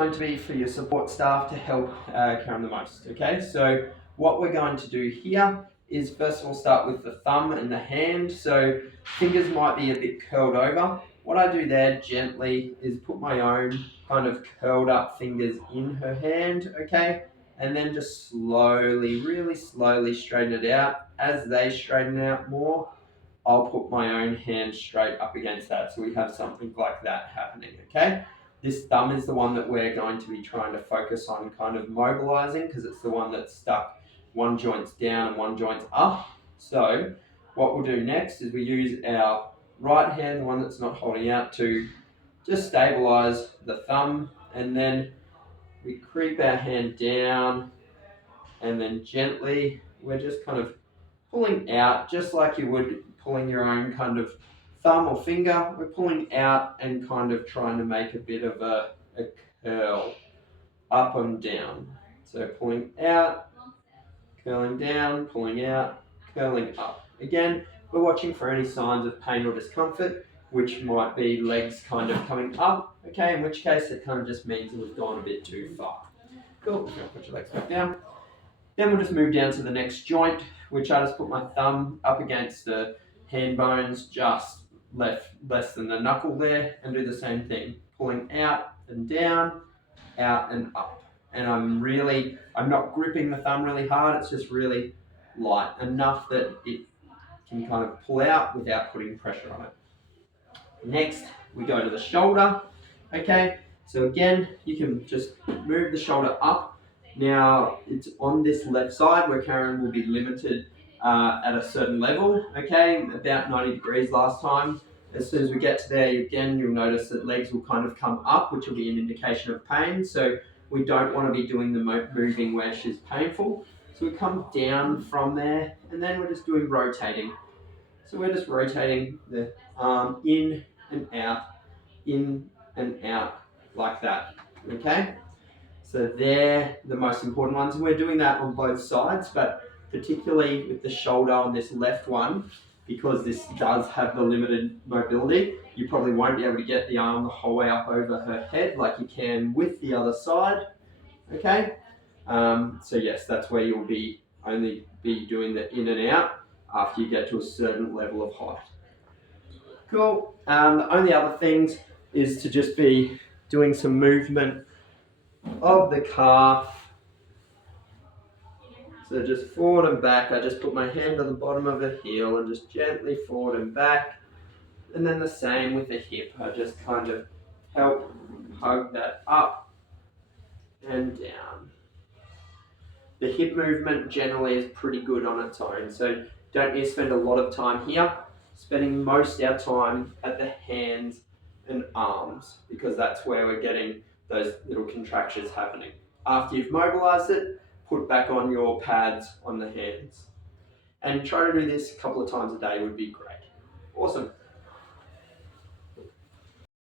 going to be for your support staff to help Karen the most. Okay, so what we're going to do here is first of all start with the thumb and the hand. So fingers might be a bit curled over. What I do there gently is put my own kind of curled up fingers in her hand, okay? And then just slowly, really slowly straighten it out. As they straighten out more, I'll put my own hand straight up against that. So we have something like that happening, okay? This thumb is the one that we're going to be trying to focus on kind of mobilizing because it's the one that's stuck. One joint's down and one joint's up. So what we'll do next is we use our right hand, the one that's not holding out, to just stabilize the thumb, and then we creep our hand down, and then gently we're just kind of pulling out just like you would pulling your own kind of thumb or finger. We're pulling out and kind of trying to make a bit of a curl up and down. So pulling out, curling down, pulling out, curling up. Again, we're watching for any signs of pain or discomfort, which might be legs kind of coming up, okay, in which case it kind of just means that we've gone a bit too far. Cool, you're gonna put your legs back down. Then we'll just move down to the next joint, which I just put my thumb up against the hand bones, just less than the knuckle there, and do the same thing, pulling out and down, out and up. And I'm not gripping the thumb really hard, it's just really light, enough that it can kind of pull out without putting pressure on it. Next, we go to the shoulder, okay? So again, you can just move the shoulder up. Now, it's on this left side where Karen will be limited at a certain level, okay? About 90 degrees last time. As soon as we get to there, again, you'll notice that legs will kind of come up, which will be an indication of pain. So we don't want to be doing the moving where she's painful. So we come down from there, and then we're just doing rotating. So we're just rotating the arm in and out, like that, okay? So they're the most important ones, and we're doing that on both sides, but particularly with the shoulder on this left one, because this does have the limited mobility, you probably won't be able to get the arm the whole way up over her head like you can with the other side, okay? So yes, that's where you'll only be doing the in and out after you get to a certain level of height. Cool. The only other things is to just be doing some movement of the calf. So just forward and back. I just put my hand on the bottom of the heel and just gently forward and back. And then the same with the hip. I just kind of help hug that up and down. The hip movement generally is pretty good on its own, so don't need to spend a lot of time here. Spending most of our time at the hands and arms, because that's where we're getting those little contractions happening. After you've mobilized it, put back on your pads on the hands. And try to do this a couple of times a day would be great. Awesome.